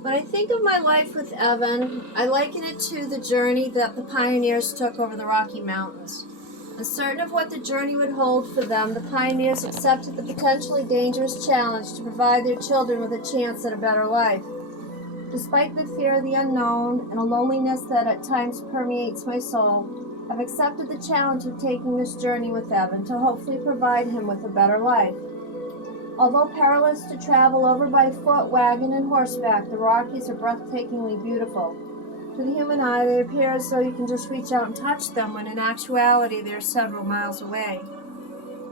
When I think of my life with Evan, I liken it to the journey that the pioneers took over the Rocky Mountains. Uncertain of what the journey would hold for them, the pioneers accepted the potentially dangerous challenge to provide their children with a chance at a better life. Despite the fear of the unknown and a loneliness that at times permeates my soul, I've accepted the challenge of taking this journey with Evan to hopefully provide him with a better life. Although perilous to travel over by foot, wagon, and horseback, the Rockies are breathtakingly beautiful. To the human eye, they appear as though you can just reach out and touch them, when in actuality they are several miles away.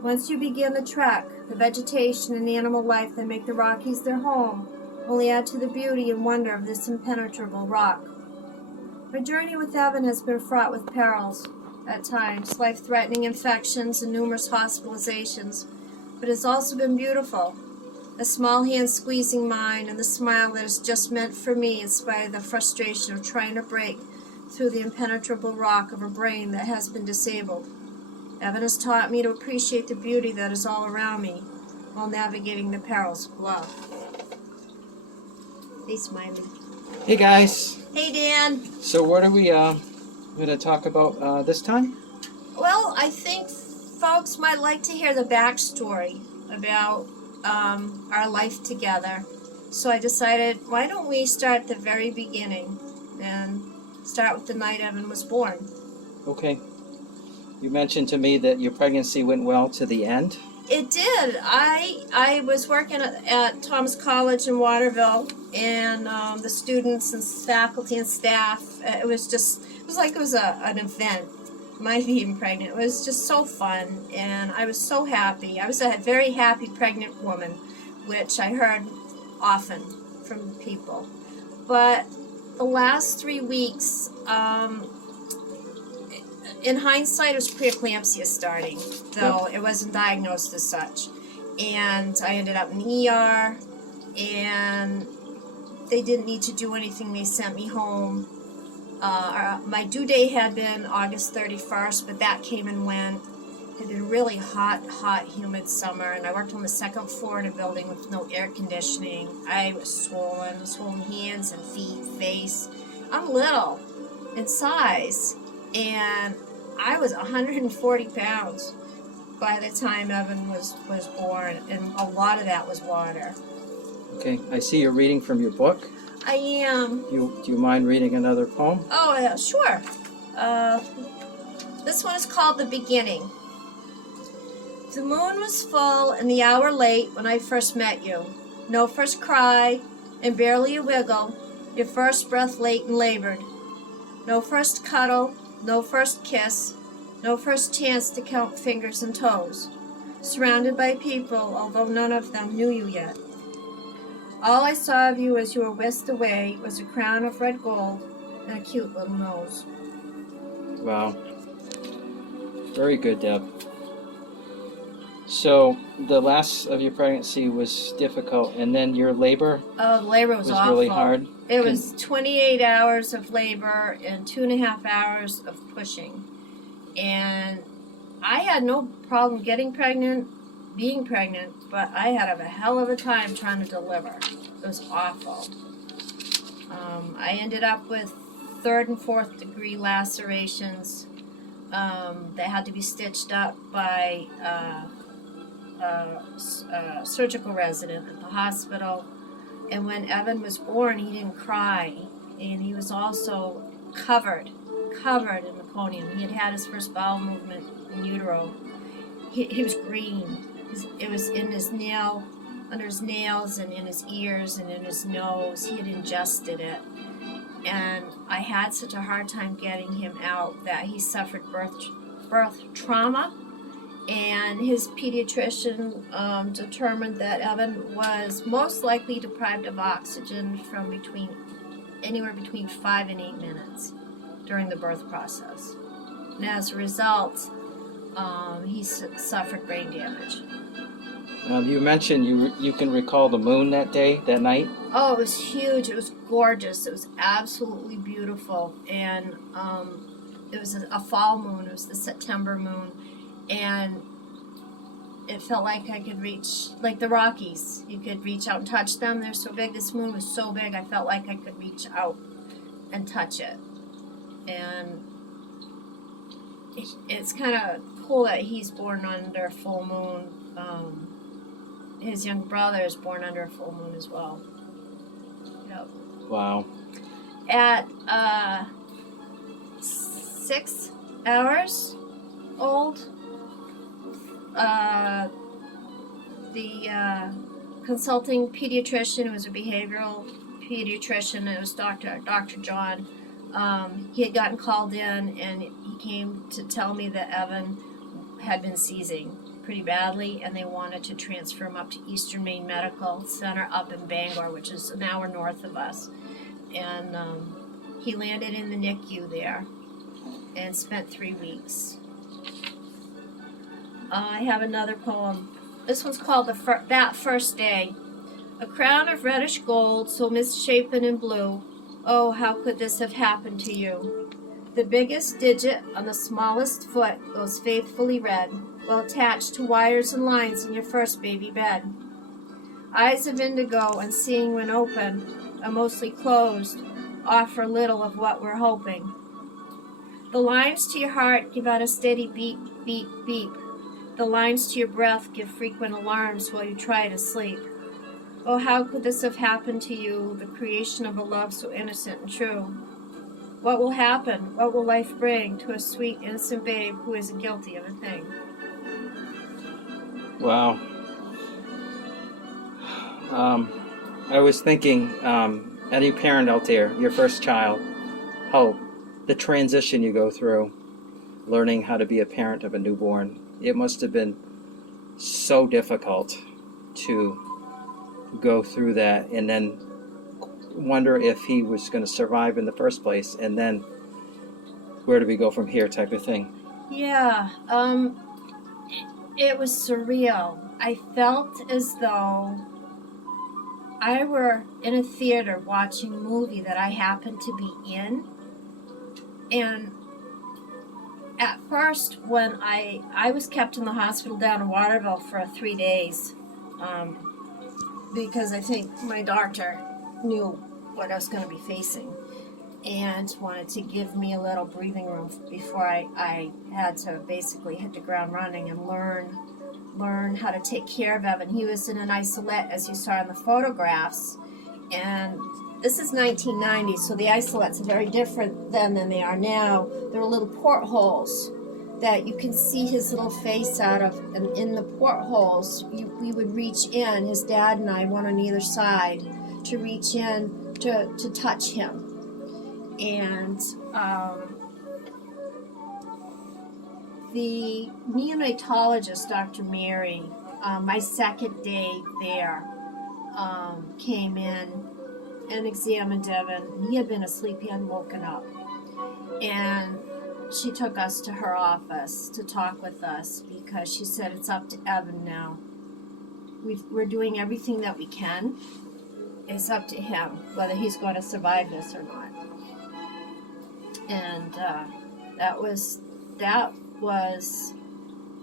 Once you begin the trek, the vegetation and animal life that make the Rockies their home only add to the beauty and wonder of this impenetrable rock. My journey with Evan has been fraught with perils, at times, life-threatening infections and numerous hospitalizations, but it's also been beautiful. A small hand squeezing mine and the smile that is just meant for me in spite of the frustration of trying to break through the impenetrable rock of a brain that has been disabled. Evan has taught me to appreciate the beauty that is all around me while navigating the perils of love. Hey, Smiley. Hey guys. Hey, Dan. So what are we going to talk about this time? Well, I think folks might like to hear the backstory about our life together. So I decided, why don't we start at the very beginning and start with the night Evan was born. Okay. You mentioned to me that your pregnancy went well to the end. It did. I was working at Thomas College in Waterville, and the students and faculty and staff, it was like it was an event. My being pregnant, it was just so fun, and I was so happy. I was a very happy pregnant woman, which I heard often from people. But the last 3 weeks, in hindsight, it was preeclampsia starting, though it wasn't diagnosed as such. And I ended up in the ER, and they didn't need to do anything. They sent me home. My due date had been August 31st, but that came and went. It had been a really hot, humid summer, and I worked on the second floor in a building with no air conditioning. I was swollen hands and feet, face. I'm little in size, and I was 140 pounds by the time Evan was born, and a lot of that was water. Okay, I see you're reading from your book. I am. Do you mind reading another poem? Oh, sure. This one is called The Beginning. The moon was full and the hour late when I first met you. No first cry and barely a wiggle, your first breath late and labored. No first cuddle, no first kiss, no first chance to count fingers and toes. Surrounded by people, although none of them knew you yet. All I saw of you as you were whisked away was a crown of red gold and a cute little nose. Wow. Very good, Deb. So the last of your pregnancy was difficult, and then your labor Oh, the labor was awful. Really hard. It was 28 hours of labor and 2.5 hours of pushing. And I had no problem getting pregnant, being pregnant, but I had a hell of a time trying to deliver. It was awful. I ended up with 3rd and 4th degree lacerations that had to be stitched up by a surgical resident at the hospital. And when Evan was born, he didn't cry, and he was also covered in meconium. He had had his first bowel movement in utero. He was green. It was in his nail, under his nails, and in his ears, and in his nose. He had ingested it, and I had such a hard time getting him out that he suffered birth trauma. And his pediatrician determined that Evan was most likely deprived of oxygen from anywhere between 5 and 8 minutes during the birth process. And as a result, he suffered brain damage. You mentioned you can recall the moon that night. Oh, it was huge. It was gorgeous. It was absolutely beautiful. And it was a fall moon. It was the September moon. And it felt like I could reach, like the Rockies. You could reach out and touch them. They're so big. This moon was so big, I felt like I could reach out and touch it. And it's kind of cool that he's born under full moon. His young brother is born under a full moon as well. Yep. Wow. At 6 hours old, the consulting pediatrician, was a behavioral pediatrician, it was Dr. John. He had gotten called in, and he came to tell me that Evan had been seizing pretty badly, and they wanted to transfer him up to Eastern Maine Medical Center up in Bangor, which is an hour north of us. And he landed in the NICU there and spent 3 weeks. I have another poem. This one's called That First Day. A crown of reddish gold, so misshapen and blue. Oh, how could this have happened to you? The biggest digit on the smallest foot goes faithfully red, well attached to wires and lines in your first baby bed. Eyes of indigo and seeing when open, are mostly closed, offer little of what we're hoping. The lines to your heart give out a steady beep, beep, beep. The lines to your breath give frequent alarms while you try to sleep. Oh, how could this have happened to you, the creation of a love so innocent and true? What will happen? What will life bring to a sweet, innocent babe who isn't guilty of a thing? Wow. I was thinking, any parent out there, your first child, how the transition you go through, learning how to be a parent of a newborn, it must have been so difficult to go through that and then wonder if he was going to survive in the first place, and then where do we go from here type of thing. Yeah, it was surreal. I felt as though I were in a theater watching a movie that I happened to be in. And at first, when I was kept in the hospital down in Waterville for 3 days, because I think my doctor knew what I was going to be facing and wanted to give me a little breathing room before I had to basically hit the ground running and learn how to take care of Evan. He was in an isolette, as you saw in the photographs, and this is 1990, so the isolettes are very different then than they are now. There were little portholes that you can see his little face out of, and in the portholes we would reach in, his dad and I, one on either side, to reach in to touch him. And the neonatologist, Dr. Mary, my second day there, came in and examined Evan. He had been asleep, he hadn't woken up. And she took us to her office to talk with us because she said, it's up to Evan now. We're doing everything that we can. It's up to him whether he's going to survive this or not. And that was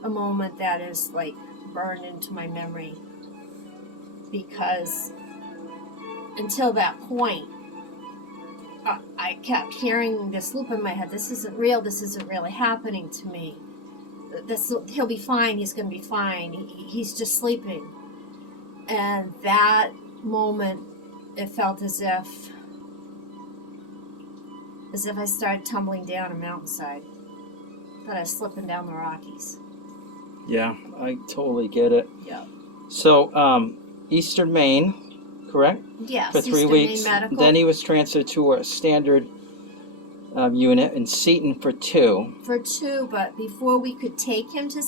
a moment that is like burned into my memory, because until that point I kept hearing this loop in my head, this isn't real, this isn't really happening to me, he'll be fine, he's going to be fine, he's just sleeping. And that moment, it felt as if I started tumbling down a mountainside, that I was slipping down the Rockies. Yeah, I totally get it. Yeah. So, Eastern Maine, correct? Yes. For 3 Eastern weeks. Maine Medical. Then he was transferred to a standard unit in Seton for 2. For 2, but before we could take him to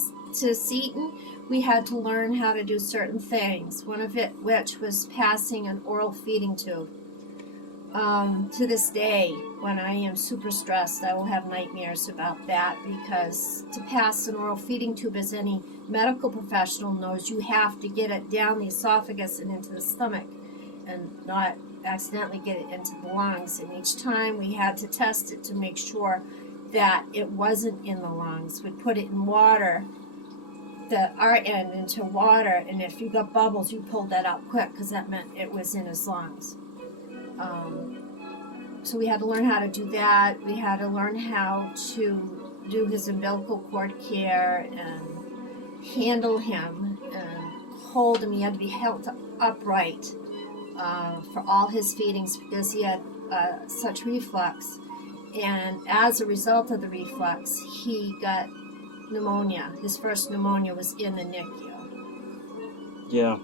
Seton, we had to learn how to do certain things. One of which was passing an oral feeding tube. To this day, when I am super stressed, I will have nightmares about that, because to pass an oral feeding tube, as any medical professional knows, you have to get it down the esophagus and into the stomach and not accidentally get it into the lungs. And each time we had to test it to make sure that it wasn't in the lungs. We'd put it in water the art end into water, and if you got bubbles, you pulled that out quick because that meant it was in his lungs. So we had to learn how to do that. We had to learn how to do his umbilical cord care and handle him and hold him. He had to be held upright for all his feedings because he had such reflux. And as a result of the reflux, he got pneumonia. His first pneumonia was in the NICU. Yeah.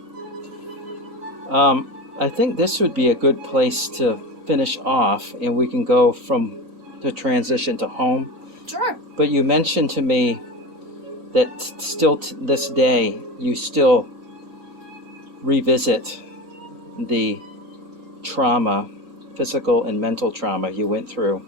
I think this would be a good place to finish off, and we can go from the transition to home. Sure. But you mentioned to me that still to this day, you still revisit the trauma, physical and mental trauma you went through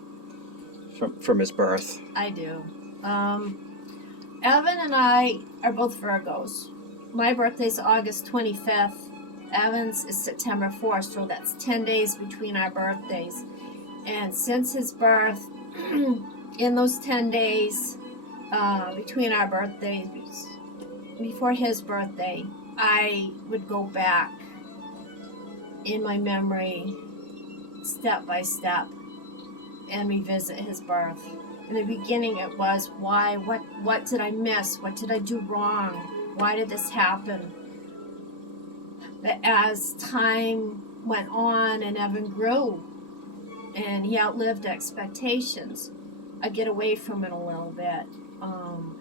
from his birth. I do. Evan and I are both Virgos. My birthday's August 25th. Evan's is September 4th, so that's 10 days between our birthdays. And since his birth, in those 10 days between our birthdays, before his birthday, I would go back in my memory, step by step, and revisit his birth. In the beginning, it was why, what did I miss? What did I do wrong? Why did this happen? But as time went on and Evan grew and he outlived expectations, I get away from it a little bit.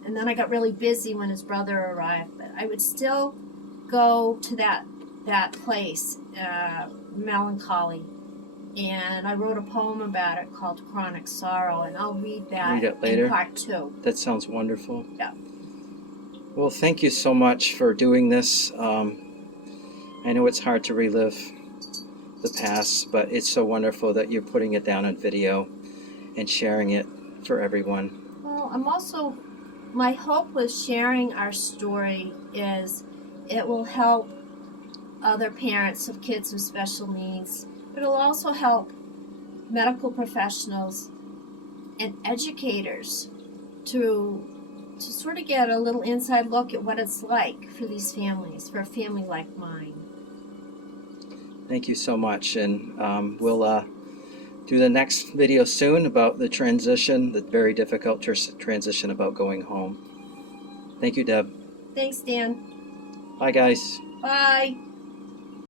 And then I got really busy when his brother arrived. But I would still go to that place, melancholy. And I wrote a poem about it called Chronic Sorrow, and I'll read that later. in part 2. That sounds wonderful. Yeah. Well, thank you so much for doing this. I know it's hard to relive the past, but it's so wonderful that you're putting it down on video and sharing it for everyone. Well, I'm also, my hope with sharing our story is it will help other parents of kids with special needs. But it'll also help medical professionals and educators to sort of get a little inside look at what it's like for these families, for a family like mine. Thank you so much, and we'll do the next video soon about the transition, the very difficult transition about going home. Thank you, Deb. Thanks, Dan. Bye, guys. Bye.